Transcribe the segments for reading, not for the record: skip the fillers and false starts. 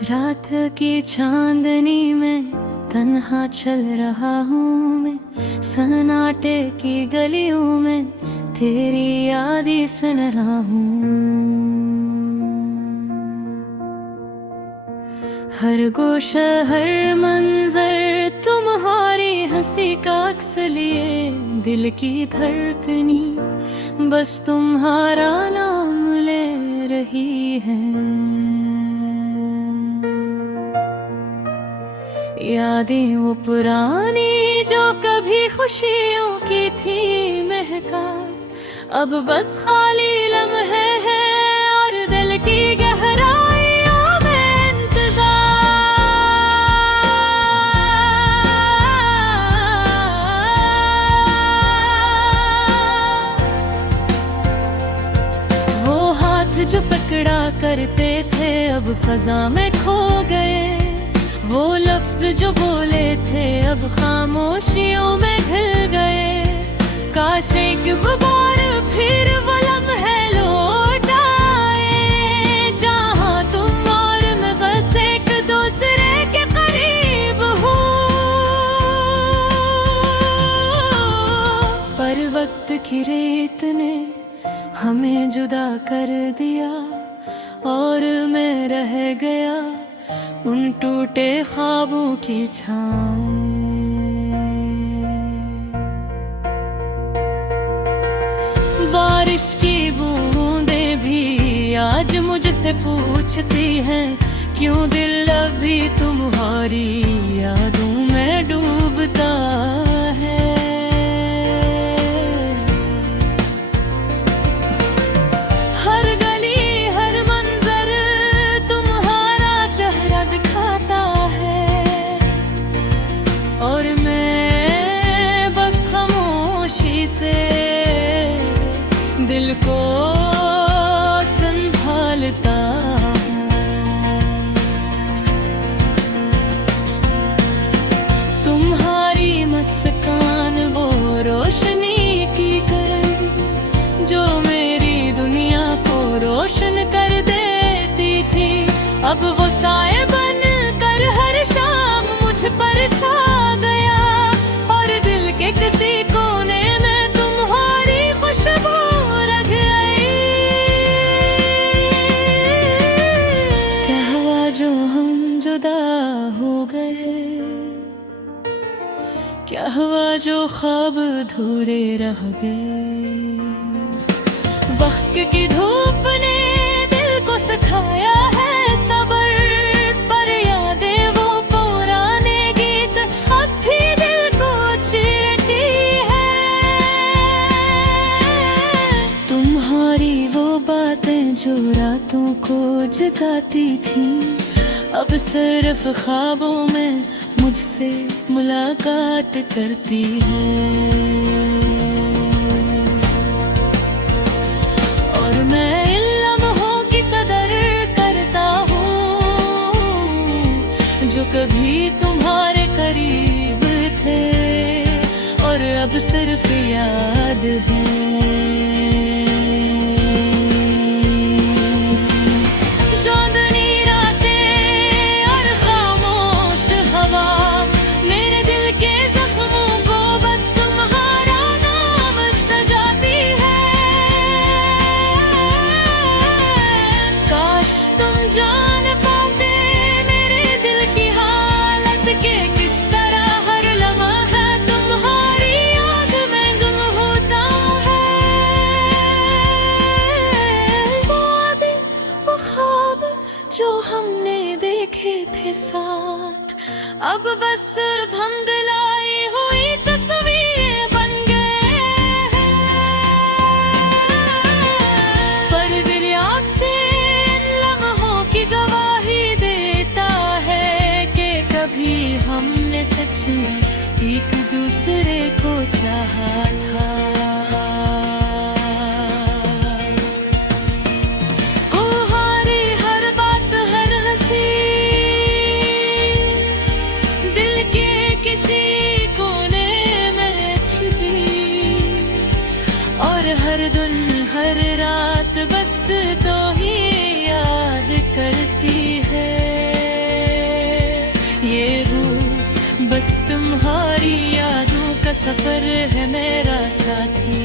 रात की चांदनी में तन्हा चल रहा हूँ मैं, सन्नाटे की गलियों में तेरी याद ही सुन रहा हूँ। हर गोशा हर मंजर तुम्हारी हंसी का अक्स लिए, दिल की धड़कनी बस तुम्हारा नाम ले रही है। यादें वो पुरानी जो कभी खुशियों की थी महका, अब बस खाली लम्हे हैं और दिल की गहराइयों में इंतजार। वो हाथ जो पकड़ा करते थे अब फजा में खो गए, वो लफ्ज जो बोले थे अब खामोशियों में घिल गए। काश एक बार फिर वो लम्हे लौट आए, जहाँ तुम और मैं बस एक दूसरे के करीब हो। पर वक्त की रेत ने हमें जुदा कर दिया और मैं रह गया उन टूटे ख्वाबों की छाँव। बारिश की बूंदें भी आज मुझसे पूछती हैं, क्यों दिल अभी तुम्हारी यादों में डूबता है। और मैं बस खामोशी से दिल को संभालता हूँ। तुम्हारी मुस्कान वो रोशनी की कर जो मेरी दुनिया को रोशन कर देती थी, अब वो साए बन कर हर शाम मुझ पर छा किसी कोने में तुम्हारी खुशबू रख गई। क्या हुआ जो हम जुदा हो गए, क्या हुआ जो ख्वाब अधूरे रह गए। वक्त की धूप ने दिल को सिखाया है सबर, पर यादें वो पुराने गीत अब भी दिल को चीरती है। तुम्हारी वो बातें जो रातों को जगाती थी, अब सिर्फ ख्वाबों में मुझसे मुलाकात करती है। और मैं इन लम्हों की कदर करता हूँ जो कभी तुम्हारे करीब थे और अब सिर्फ याद है। साथ अब बस धुंधलाई हुई तस्वीरें बन गए हैं, पर दिल यादें इन लम्हों की गवाही देता है कि कभी हमने सच में एक दूसरे को चाहा था। हर दिन हर रात बस तो ही याद करती है। सफर है मेरा साथी,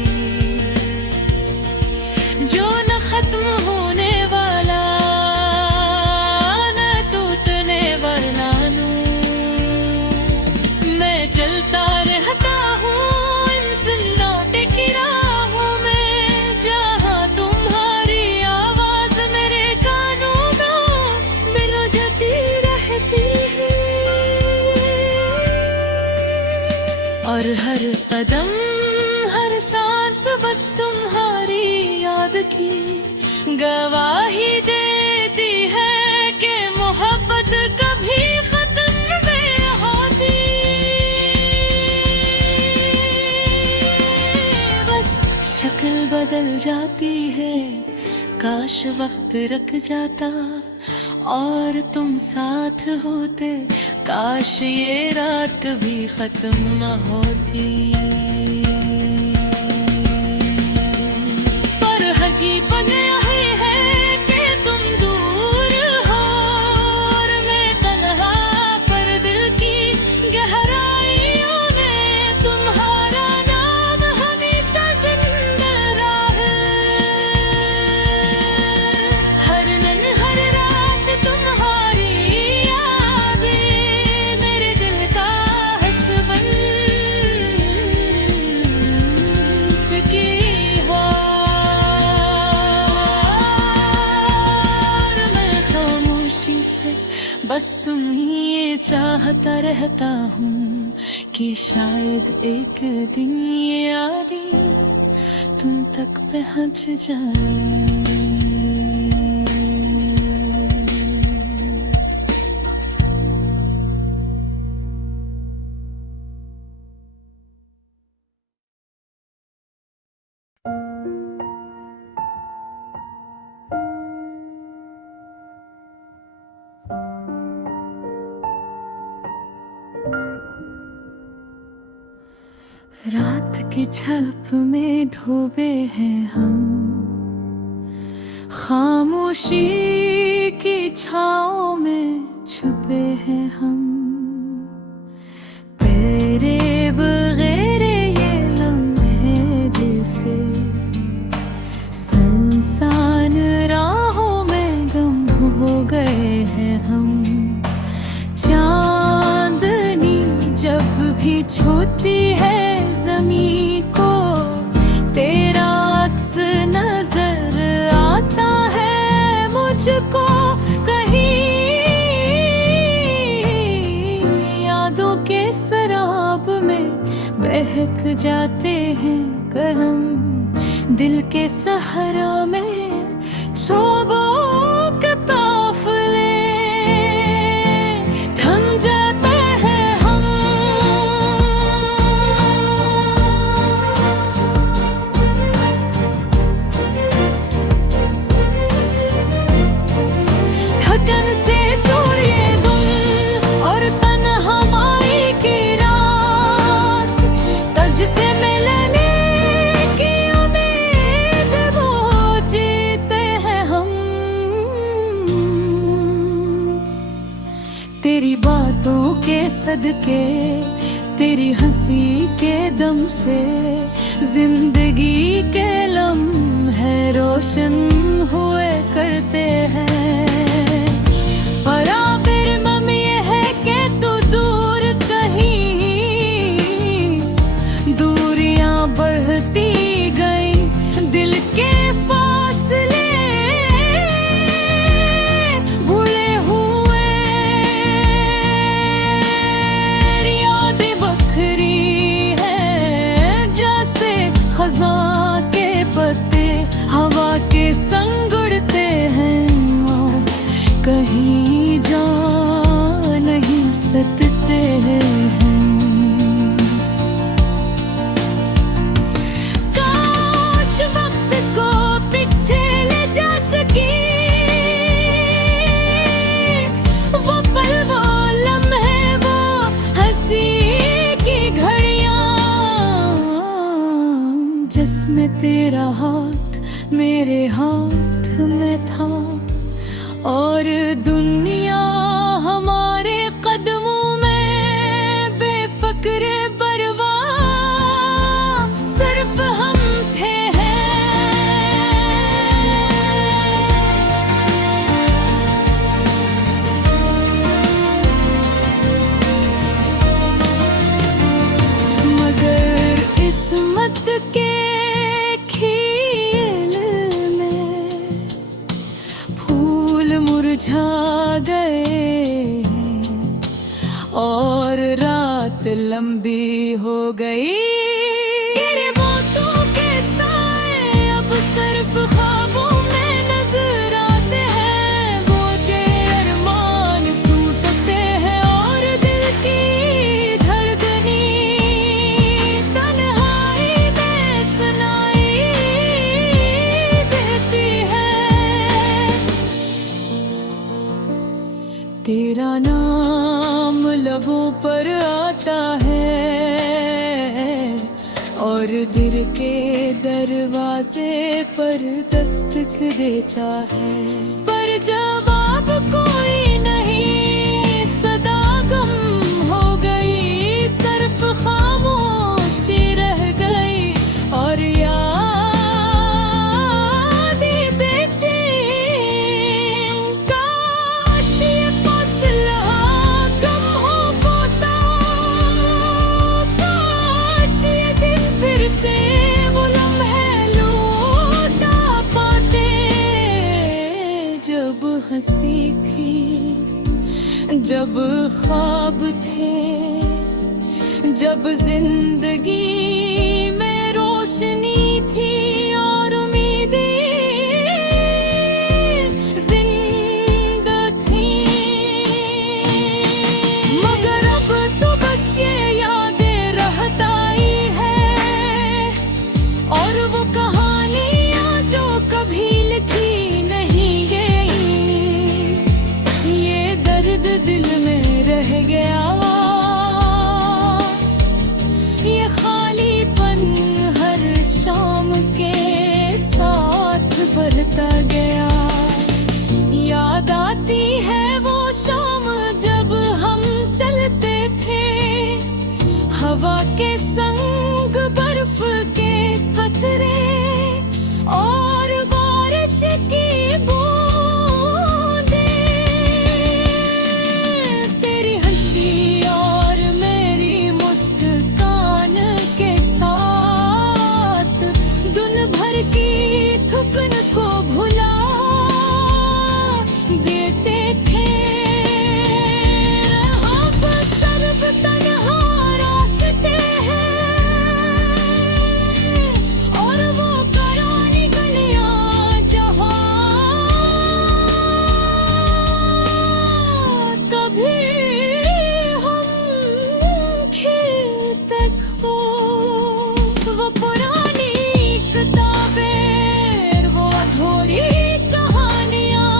जो न खत्म होने वाला न टूटने वाला मैं चलता रहता हूँ इन सन्नाटे की राहों में, जहाँ तुम्हारी आवाज मेरे कानों में गूंजती रहती है। और हर कदम हर सांस बस तुम्हारी याद की गवाही देती है कि मोहब्बत कभी खत्म नहीं होती। बस शक्ल बदल जाती है, काश वक्त रुक जाता और तुम साथ होते, काश ये रात कभी खत्म न होती। पर हकीकत यही है कि तुम दूर हो और मैं तन्हा, पर दिल की गहराइयों में तुम्हारा नाम हमेशा जिंदा रहे। हर दिन हर रात तुम्हारी यादें मेरे दिल का हिस्सा बन चुकी है। और मैं खामोशी से बस तुम ही ये चाहता रहता हूँ कि शायद एक दिन ये यादें तुम तक पहुँच जाए। रात की छप में डूबे हैं हम, खामोशी की छाँव में छुपे हैं हम, तेरे बगैर ये लम्हे जैसे सुनसान राहों में गम हो गए हैं हम। चांदनी जब भी छूती है ज़मीं को, तेरा अक्स नजर आता है मुझको कहीं। यादों के शराब में बहक जाते हैं हम, दिल के सहारा में शोबों के काफिले थम जाते हैं हम। थकन से चूर ये गुम और तन्हाई की रात, तुझसे मिलने की उम्मीद वो जीते हैं हम। तेरी बातों के सदके, तेरी हंसी के दम से जिंदगी के लम्हे रोशन हुए करते हैं। पर आखिर मम ये है कि तू दूर कहीं, दूरियां बढ़ती गई दिल के फासले भूले हुए। यादें बखरी है जैसे खज़ां के पत्ते हवा के संग उड़ते हैं, कहीं जा नहीं सकते हैं। काश वक्त को पीछे ले जा सके, वो पल वो लम्हे वो हंसी की घड़ियां, जिसमें तेरा हाथ मेरे हाथ में था और दुनिया हमारे कदमों में बेफिक्र परवाह रात लंबी हो गई, तेरे बातों के साए अब सिर्फ ख्वाबों में नजर आते हैं। वो के अरमान टूटते हैं और दिल की धड़कनी तन्हाई में सुनाई देती है। तेरा नाम लबों पर आता है और दिल के दरवाजे पर दस्तक देता है, पर जवाब कोई नहीं, सदा गम हो गई, सिर्फ खामोशी रह गई और यादें बेचैन। काश ये फासला कम हो पाता, काश ये दिन फिर से वो लम्हे लौटा पाते, जब हंसी थी, जब ख्वाब थे, जब जिंदगी में रोशनी थी और उम्मीदें जिंदा थी। मगर अब तो बस ये यादें रहताई है और वो कहानियां जो कभी लिखी नहीं गई, ये दर्द दिल में रह गया, ये खालीपन हर शाम के साथ बढ़ता गया। याद आती है वो शाम जब हम चलते थे, हवा के संग बर्फ के कतरे और बारिश की बूंदें, तेरी हंसी और मेरी मुस्कान के साथ दुन भर की थुकन को भुला देते थे। अब सर्व तन्हा रास्ते हैं और वो करानी गलियां जहां कभी हम खेलते खो। वो पुरानी किताबें, वो अधूरी कहानियां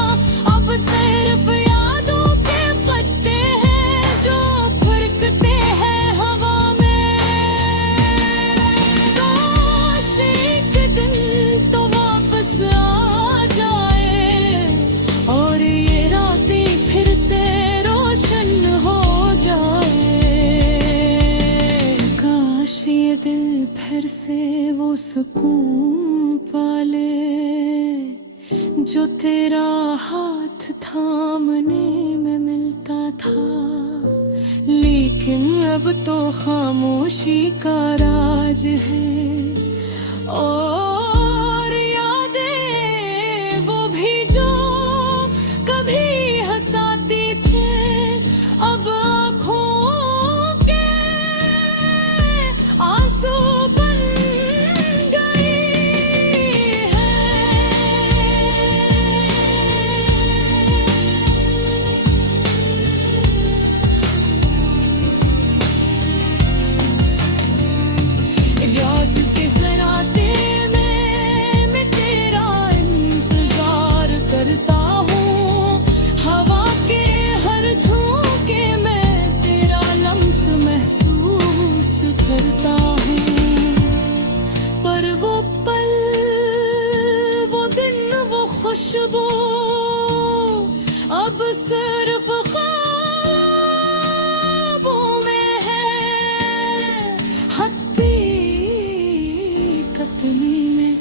अब सिर्फ यादों के पत्ते हैं जो फुरकते हैं हवा में। काश एक दिन तो वापस आ जाए और ये रातें फिर से रोशन हो जाए। काश ये दिल फिर से वो सुकून पाले जो तेरा हाथ थामने में मिलता था, लेकिन अब तो खामोशी का राज है और यादें वो भी जो कभी हंसाती थे अब आँखों के आंसू बन गई है। रात के सराते मैं तेरा इंतजार करता हूँ, हवा के हर झोंके में तेरा लम्स महसूस करता हूँ, पर वो पल, वो दिन, वो खुशबू अब सिर्फ ख्वाबों में है, हकीकत में।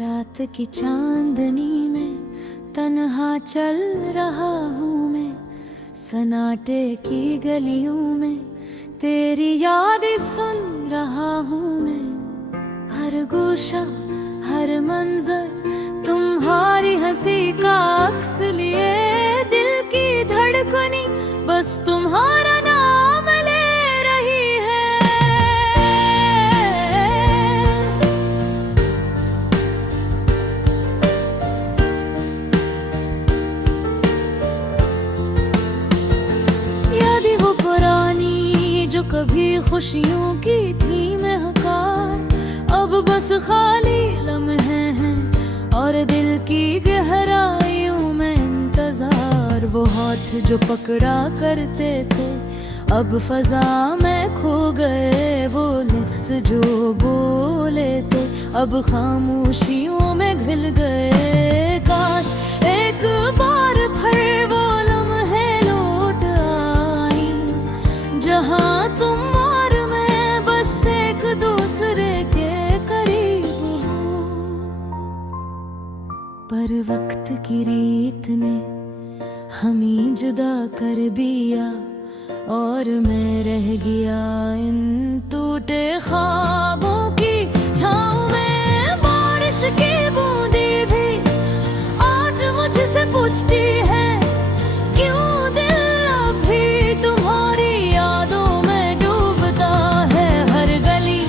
रात की चांदनी में तन्हा चल रहा हूँ मैं, सन्नाटे की गलियों में तेरी यादें सुन रहा हूँ मैं। गोशा हर मंजर तुम्हारी हंसी का अक्स लिए, दिल की धड़कनी बस तुम्हारा नाम ले रही है। यादें वो पुरानी जो कभी खुशियों की थी महकार, अब बस खाली लम्हे हैं और दिल की गहराइयों में इंतजार। वो हाथ जो पकड़ा करते थे अब फजा में खो गए, वो लफ्ज़ जो बोले थे अब खामोशियों में घिल गए। काश एक बार फिर वो लम्हे लौट आई, जहाँ तुम और मैं बस एक दूसरे के करीब हो। पर वक्त की रीत ने हमें जुदा कर दिया और मैं रह गया इन टूटे ख्वाबों की छाँव में। बारिश की बूंदें भी आज मुझसे पूछती है, क्यों दिल अभी तुम्हारी यादों में डूबता है। हर गली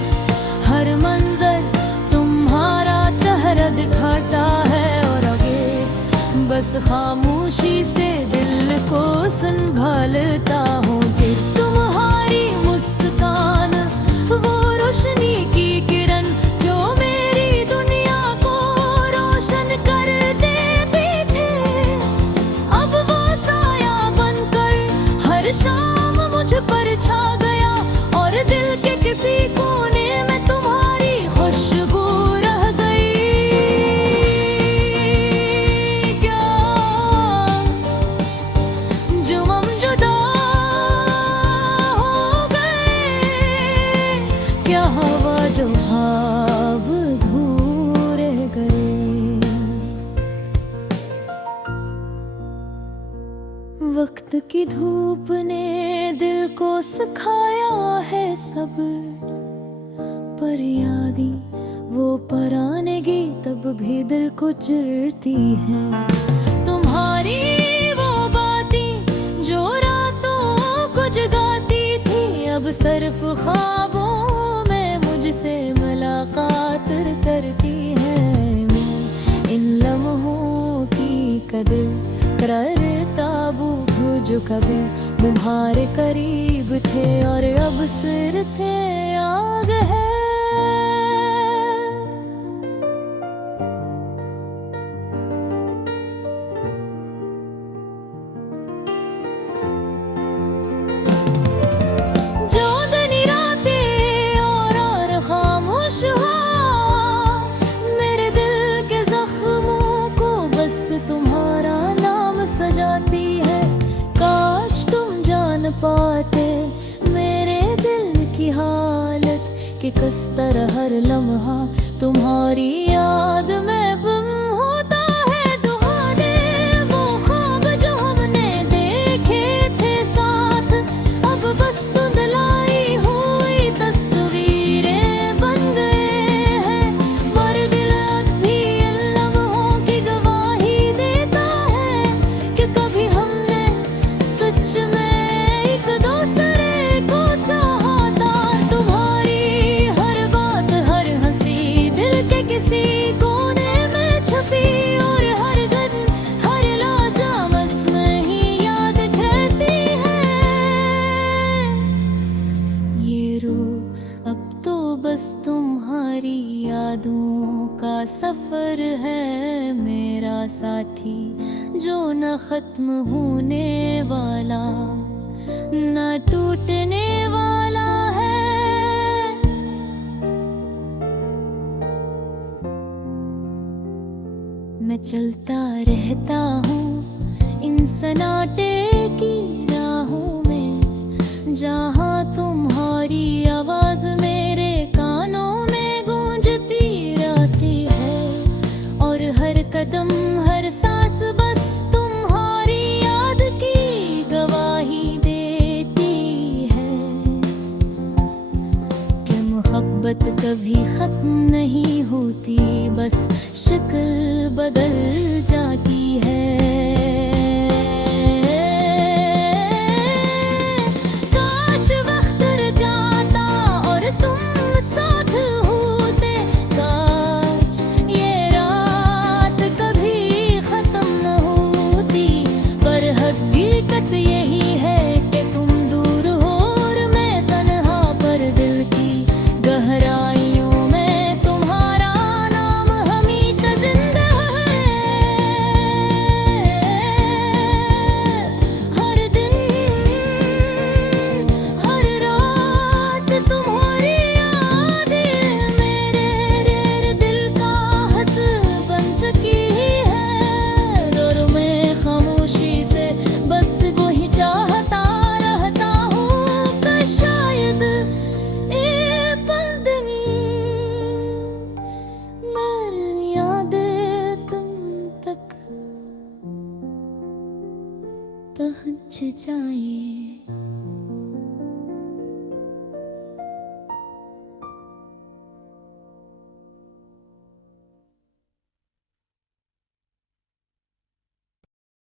हर मंजर तुम्हारा चेहरा दिखाता है, और आगे बस खामोशी से दिल को संभालता हूँ। कि तुम्हारी मुस्कान वो रोशनी की किरण जो मेरी दुनिया को रोशन कर देती थे, अब वो साया बनकर हर शाम मुझ पर छा गया, और दिल के किसी कोने में तुम्हारी खुशबू रह गई। क्या जो हम जुदा हो गए, क्या हवा जो ख्वाब अधूरे गए। वक्त की धूप ने दिल को सिखाया है सब्र, पर यादें वो पुरानेगी तब भी दिल को चिरती है। तुम्हारी वो बातें जो रातों को जगाती थी, अब सिर्फ ख्वाबों में मुझसे मुलाकात करती है। मैं इन लम्हों की कदर करता वो जो कभी तुम्हारे करीब थे और अब सिर थे आग है। जो दिन रातें और खामोश हुआ, मेरे दिल के जख्मों को बस तुम्हारा नाम सजाती है। काश तुम जान पाते मेरे दिल की हालत, कि किस तरह हर लम्हा तुम्हारी याद में गुम होता है। दुआ दे वो ख्वाब जो हमने देखे थे साथ, अब बस धुंधलाई हुई तस्वीरें बन गए हैं। पर दिल अब भी इन लम्हों की गवाही देता है, कि कभी हमने सच में एक दूसरे को चाहा था। तुम्हारी हर बात हर हंसी दिल के किसी कोने में छपी, और हर दिन हर लहजा बस में ही याद रहती है। ये रूह अब तो बस तुम्हारी यादों का सफर है, मेरा साथी जो न खत्म होने वाला न टूटने वाला है। मैं चलता रहता हूँ इन सन्नाटे की राहों में, जहाँ तुम्हारी आवाज मेरे कानों में गूंजती रहती है। और हर कदम हर सांस बस तुम्हारी याद की गवाही देती है, कि मोहब्बत कभी खत्म नहीं होती, बस शक्ल बदल जाती है।